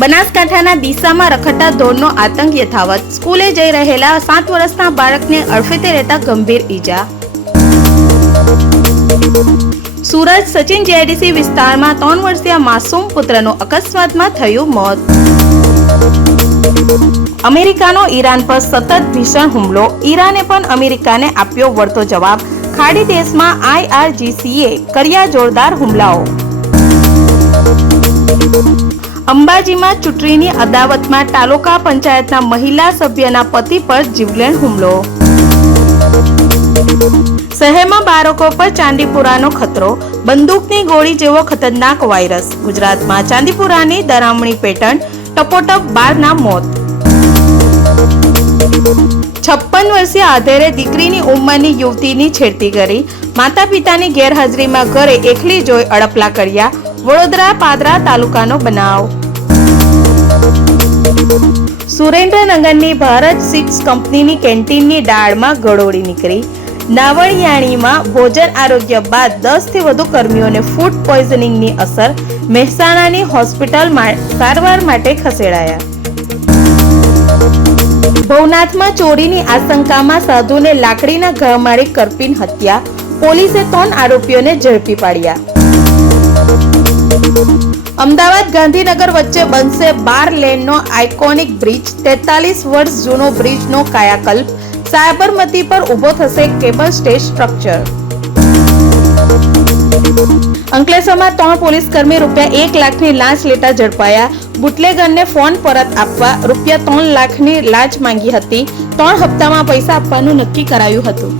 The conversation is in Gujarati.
બનાસકાંઠાના ડીસામાં રખડતા ઢોરનો આતંક યથાવત. સ્કૂલે જઈ રહેલા 7 વર્ષના બાળકને અડફેટે રહેતા ગંભીર ઈજા. સુરત સચિન જેડીસી વિસ્તારમાં 3 વર્ષીય માસૂમ પુત્રનું અકસ્માતમાં થયું મોત. અમેરિકાનો ઈરાન પર સતત ભીષણ હુમલો. ઈરાને પણ અમેરિકાને આપ્યો વળતો જવાબ. ખાડી દેશમાં IRGCએ કર્યા જોરદાર હુમલાઓ. અંબાજીમાં ચૂંટણીની અદાવતમાં તાલુકા પંચાયતના મહિલા સભ્યના પતિ પર જીવલેણ હુમલો. શહેરમાં બાળકો પર ચાંદીપુરાનો ખતરો. બંદૂકની ગોળી જેવો ખતરનાક વાયરસ. ગુજરાતમાં ચાંદીપુરાની ડરામણી પેટર્ન. ટપોટપ 12ના મોત. 56 વર્ષીય આધેરે દીકરીની ઉંમરની યુવતીની છેડતી કરી. માતા પિતાની ગેરહાજરીમાં ઘરે એકલી જોઈ અડપલા કર્યા. વડોદરા પાદરા તાલુકાનો બનાવ. સુરેન્દ્રનગરની ભારત સીડ્સ કંપનીની કેન્ટીનની દાળમાં ગળોળી નીકળી. નાવળિયાણીમાં ભોજન આરોગ્ય બાદ 10 થી વધુ કર્મીઓને ફૂડ પોઈઝનિંગની અસર. મહેસાણાની હોસ્પિટલમાં સારવાર માટે ખસેડાયા. ભવનાથમાં ચોરીની આશંકામાં સાધુને લાકડીના ઘા મારી કરપીને હત્યા. પોલીસે 3 આરોપીઓને ઝડપી પાડ્યા. અમદાવાદ ગાંધીનગર વચ્ચે બનશે 12 લેનનો આઇકોનિક બ્રિજ. 43 વર્ષ જૂનો બ્રિજનો કાયાકલ્પ. સાબરમતી પર ઊભો થશે કેબલ સ્ટેજ સ્ટ્રક્ચર. અંકલેશ્વરમાં 3 પોલીસ કર્મી ₹1 લાખની લાંચ લેતા ઝડપાયા. બુટલેગરને ફોન પરત આપવા ₹3 લાખની લાંચ માંગી હતી. 3 હપ્તામાં પૈસા આપવાનું નક્કી કરાયું હતું.